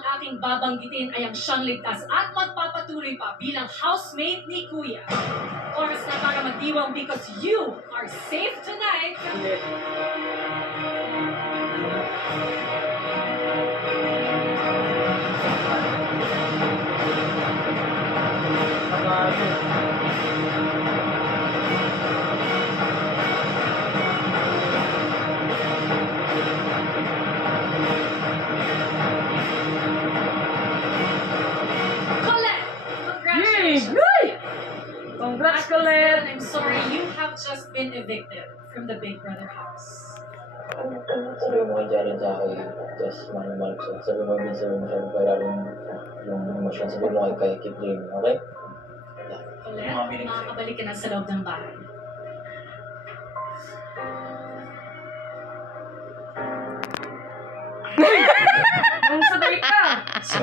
ang aking babanggitin ay ang siyang ligtas at magpapatuloy pa bilang housemate ni Kuya. Oras na para magdiwang because you are safe tonight. Colette, congratulations. Congrats, Colette, Colette! I'm sorry, you have just been evicted from the Big Brother house. Sabi mo kay Jaren sa akin, just mahal-mahal ko. Sabi mo minsan mo siya para yung emosyon. Sabi mo kay keep dreaming, okay? Colette, makakabalik ka na sa loob ng bahay. Ang sabay